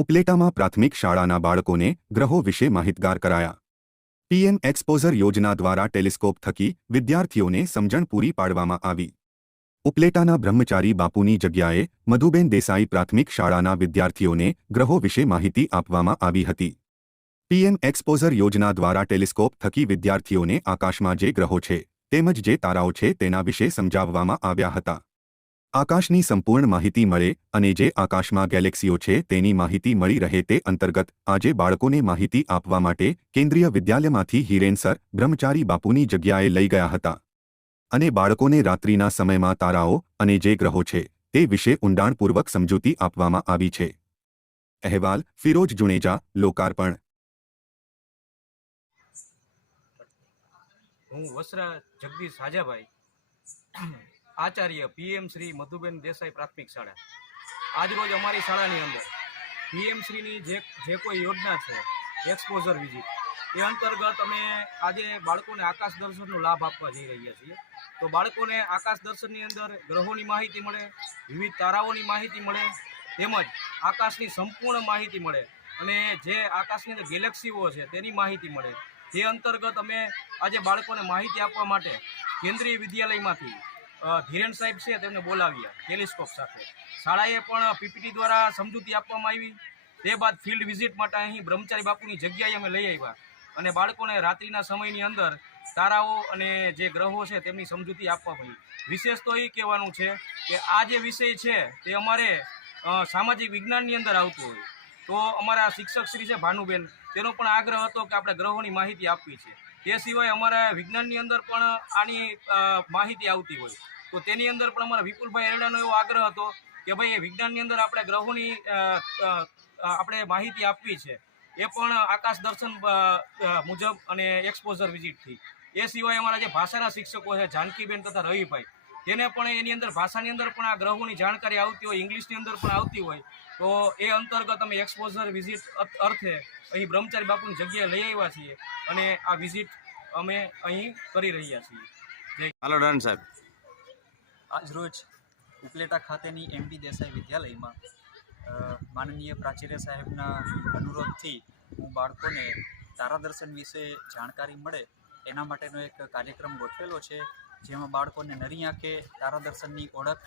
ઉપલેટામાં પ્રાથમિક શાળાના બાળકોને ગ્રહો વિશે માહિતગાર કરાયા. પીએમ એક્સપોઝર યોજના દ્વારા ટેલિસ્કોપ થકી વિદ્યાર્થીઓને સમજણ પૂરી પાડવામાં આવી. ઉપલેટાના બ્રહ્મચારી બાપુની જગ્યાએ મધુબેન દેસાઈ પ્રાથમિક શાળાના વિદ્યાર્થીઓને ગ્રહો વિશે માહિતી આપવામાં આવી હતી. પીએમ એક્સપોઝર યોજના દ્વારા ટેલિસ્કોપ થકી વિદ્યાર્થીઓને આકાશમાં જે ગ્રહો છે, તેમજ જે તારાઓ છે તેના વિશે સમજાવવામાં આવ્યા હતા. આકાશની સંપૂર્ણ માહિતી મળે અને જે આકાશમાં ગેલેક્સીઓ છે તેની માહિતી મળી રહે તે અંતર્ગત આજે બાળકોને માહિતી આપવા માટે કેન્દ્રીય વિદ્યાલયમાંથી હિરેન સર, બ્રહ્મચારી બાપુની જગ્યાએ લઈ ગયા હતા. અને બાળકોને રાત્રિના સમયમાં તારાઓ અને જે ગ્રહો છે તે વિશે ઊંડાણપૂર્વક સમજૂતી આપવામાં આવી છે. અહેવાલ, ફિરોજ જુણેજા લોકાર્પણ. હું વસરા જગદીશ હાજાભાઈ. આચાર્ય પીએમ શ્રી મધુબેન દેસાઈ પ્રાથમિક શાળા. આજરોજ અમારી શાળાની અંદર પીએમ શ્રીની જે જે કોઈ યોજના છે એક્સપોઝર વિઝિટ એ અંતર્ગત અમે આજે બાળકોને આકાશ દર્શનનો લાભ આપવા જઈ રહ્યા છીએ. તો બાળકોને આકાશ દર્શનની અંદર ગ્રહોની માહિતી મળે, વિવિધ તારાઓની માહિતી મળે, તેમજ આકાશની સંપૂર્ણ માહિતી મળે અને જે આકાશની અંદર ગેલેક્સીઓ છે તેની માહિતી મળે. તે અંતર્ગત અમે આજે બાળકોને માહિતી આપવા માટે કેન્દ્રીય વિદ્યાલયમાંથી ધીરેન સાહેબ છે તેમને બોલાવ્યા ટેલિસ્કોપ સાથે. શાળાએ પણ પીપીટી દ્વારા સમજૂતી આપવામાં આવી. તે બાદ ફિલ્ડ વિઝિટ માટે અહીં બ્રહ્મચારી બાપુની જગ્યાએ અમે લઈ આવ્યા અને બાળકોને રાત્રિના સમયની અંદર તારાઓ અને જે ગ્રહો છે તેમની સમજૂતી આપવા પડી વિશેષ તો એ કહેવાનું છે કે આ જે વિષય છે તે અમારે સામાજિક વિજ્ઞાનની અંદર આવતું હોય. તો અમારા શિક્ષક શ્રી છે ભાનુબેન, તેનો પણ આગ્રહ હતો કે આપણે ગ્રહોની માહિતી આપવી છે. તે સિવાય અમારા વિજ્ઞાનની અંદર પણ આની માહિતી આવતી હોય. તો તેની અંદર પણ અમારા વિપુલભાઈ એરડાનો એવો આગ્રહ હતો કે ભાઈ એ વિજ્ઞાનની અંદર આપણે ગ્રહોની આપણે માહિતી આપવી છે. એ પણ આકાશ દર્શન મુજબ અને એક્સપોઝર વિઝિટથી એ સિવાય અમારા જે ભાષાના શિક્ષકો છે, જાનકીબેન તથા રવિભાઈ તેને પણ એની અંદર ભાષાની અંદર પણ આ ગ્રહોની જાણકારી આવતી હોય ઇંગ્લિશની અંદર પણ આવતી હોય તો એ અંતર્ગત અમે એક્સપોઝર વિઝિટ અર્થે અહીં બ્રહ્મચારી બાપુની જગ્યાએ લઈ આવ્યા છીએ અને આ વિઝિટ અમે અહીં કરી રહ્યા છીએ. હાલો ડન સાહેબ. આજરોજ ઉપલેટા ખાતેની એમબી દેસાઈ વિદ્યાલયમાં માનનીય પ્રાચાર્ય સાહેબના અનુરોધથી હું બાળકોને તારાદર્શન વિશે જાણકારી મળે એના માટેનો એક કાર્યક્રમ ગોઠવેલો છે. જેમાં બાળકોને નરી આંખે તારાદર્શનની ઓળખ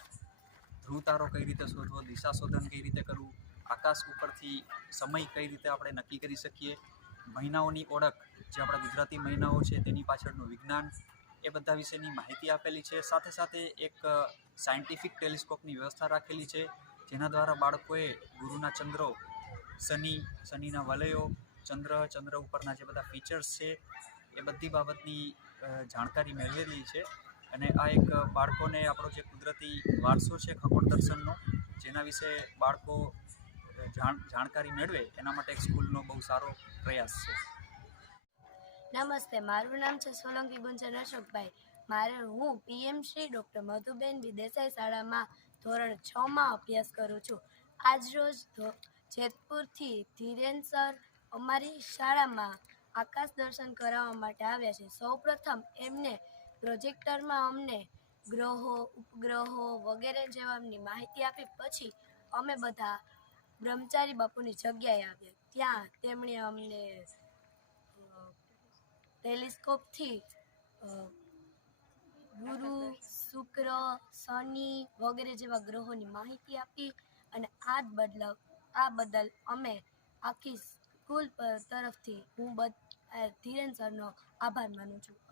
ધ્રુવ તારો કઈ રીતે શોધવો દિશા શોધન કઈ રીતે કરવું, આકાશ ઉપરથી સમય કઈ રીતે આપણે નક્કી કરી શકીએ, મહિનાઓની ઓળખ, જે આપણા ગુજરાતી મહિનાઓ છે, તેની પાછળનું વિજ્ઞાન, એ બધા વિશેની માહિતી આપેલી છે. સાથે સાથે એક સાયન્ટિફિક ટેલિસ્કોપની વ્યવસ્થા રાખેલી છે, જેના દ્વારા બાળકોએ ગુરુના ચંદ્રો, શનિ, શનિના વલયો, ચંદ્ર ચંદ્ર ઉપરના જે બધા ફીચર્સ છે, એ બધી બાબતની જાણકારી મેળવેલી છે. અને આ એક બાળકોને આપણો જે કુદરતી વારસો છે, ખગોળ દર્શનનો, જેના વિશે બાળકો જાણ, જાણકારી મેળવે, એના માટે એક સ્કૂલનો બહુ સારો પ્રયાસ છે. નમસ્તે, મારું નામ છે સોલંકી ગુંજન અશોકભાઈ. મારે હું PM Shri doctor Madhuben B Desai શાળામાં ધોરણ છમાં અભ્યાસ કરું છું. આજરોજ જેતપુરથી ધીરેન સર અમારી શાળામાં આકાશ દર્શન કરાવવા માટે આવ્યા છે. સૌપ્રથમ એમને પ્રોજેક્ટરમાં અમને ગ્રહો, ઉપગ્રહો વગેરે જેવાની માહિતી આપી. પછી અમે બધા બ્રહ્મચારી બાપુની જગ્યાએ આવ્યા. ત્યાં તેમણે અમને ટેલિસ્કોપથી ગુરુ, શુક્ર, શનિ વગેરે જેવા ગ્રહોની માહિતી આપી. અને આ બદલ આ બદલ અમે આખી સ્કૂલ તરફથી હું ધીરેન સરનો આભાર માનું છું.